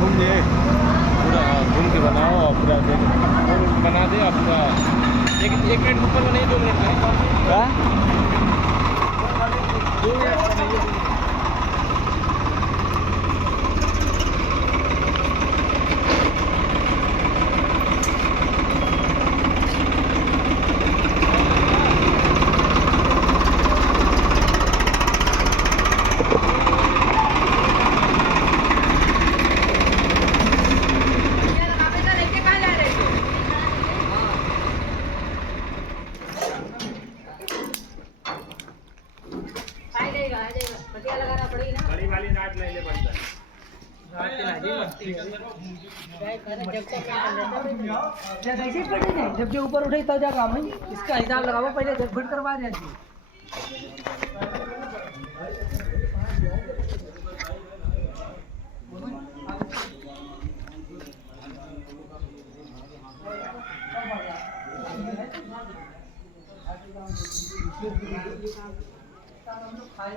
घूम दे पूरा, घूम के बनाओ और पूरा बना दे और पूरा एक मिनट ऊपर में नहीं, 2 मिनट में क्या 2 मिनट नहीं। बड़ी वाली नाट ले ले बनता जब जो ऊपर उठे तब जा काम है, इसका हिसाब लगाओ पहले, जब फिट करवा दें। खाए